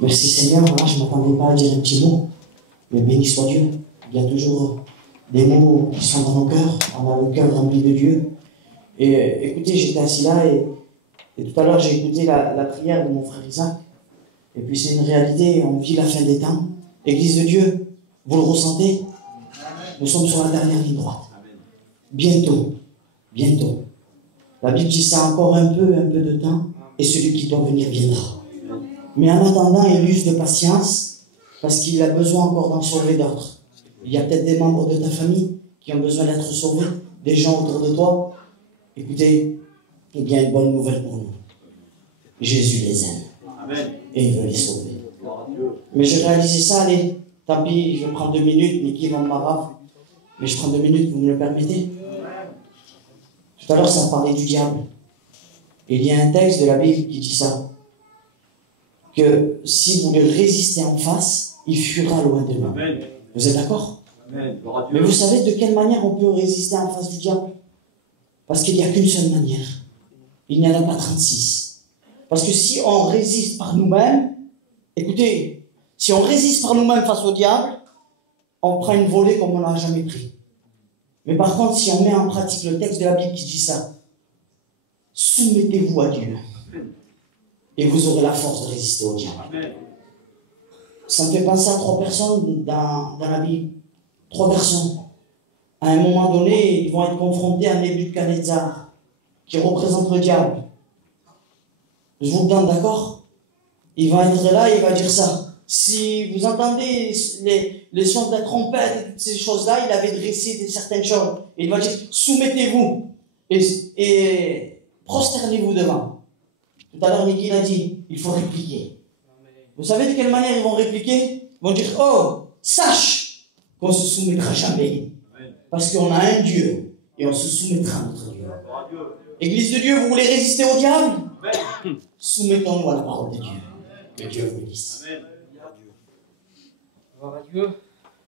Merci Seigneur, voilà, je ne m'attendais pas à dire un petit mot, mais béni soit Dieu. Il y a toujours des mots qui sont dans nos cœurs, on a le cœur rempli de Dieu. Et écoutez, j'étais assis là et tout à l'heure j'ai écouté la prière de mon frère Isaac. Et puis c'est une réalité, on vit la fin des temps. Église de Dieu, vous le ressentez? Nous sommes sur la dernière ligne droite. Bientôt, bientôt. La Bible dit ça encore un peu de temps, et celui qui doit venir viendra. Mais en attendant, il use de patience, parce qu'il a besoin encore d'en sauver d'autres. Il y a peut-être des membres de ta famille qui ont besoin d'être sauvés, des gens autour de toi. Écoutez, il y a une bonne nouvelle pour nous. Jésus les aime. Amen. Et il veut les sauver. Mais j'ai réalisé ça, allez, tant pis, je prends 2 minutes, Niki va m'arraver. Mais je prends 2 minutes, vous me le permettez? Tout à l'heure, ça parlait du diable. Et il y a un texte de la Bible qui dit ça. Que si vous le résistez en face, il fuira loin de nous. Amen. Vous êtes d'accord? Mais vous savez de quelle manière on peut résister en face du diable? Parce qu'il n'y a qu'une seule manière. Il n'y en a pas 36. Parce que si on résiste par nous-mêmes, écoutez, si on résiste par nous-mêmes face au diable, on prend une volée comme on n'a jamais pris. Mais par contre, si on met en pratique le texte de la Bible qui dit ça, soumettez-vous à Dieu. Et vous aurez la force de résister au diable. Ça me fait penser à 3 personnes dans la Bible. 3 personnes. À un moment donné, ils vont être confrontés à Nebuchadnezzar, qui représente le diable. Je vous le donne, d'accord? Il va être là et il va dire ça. Si vous entendez les sons de la trompette et toutes ces choses-là, il avait dressé certaines choses. Et il va dire, soumettez-vous et prosternez-vous devant. Tout à l'heure, Niki l'a dit, il faut répliquer. Vous savez de quelle manière ils vont répliquer? Ils vont dire, oh, sache qu'on ne se soumettra jamais. Parce qu'on a un Dieu et on se soumettra à notre Dieu. Église de Dieu, vous voulez résister au diable? Soumettons-nous à la parole de Dieu. Que Dieu vous bénisse. Gloire à Dieu.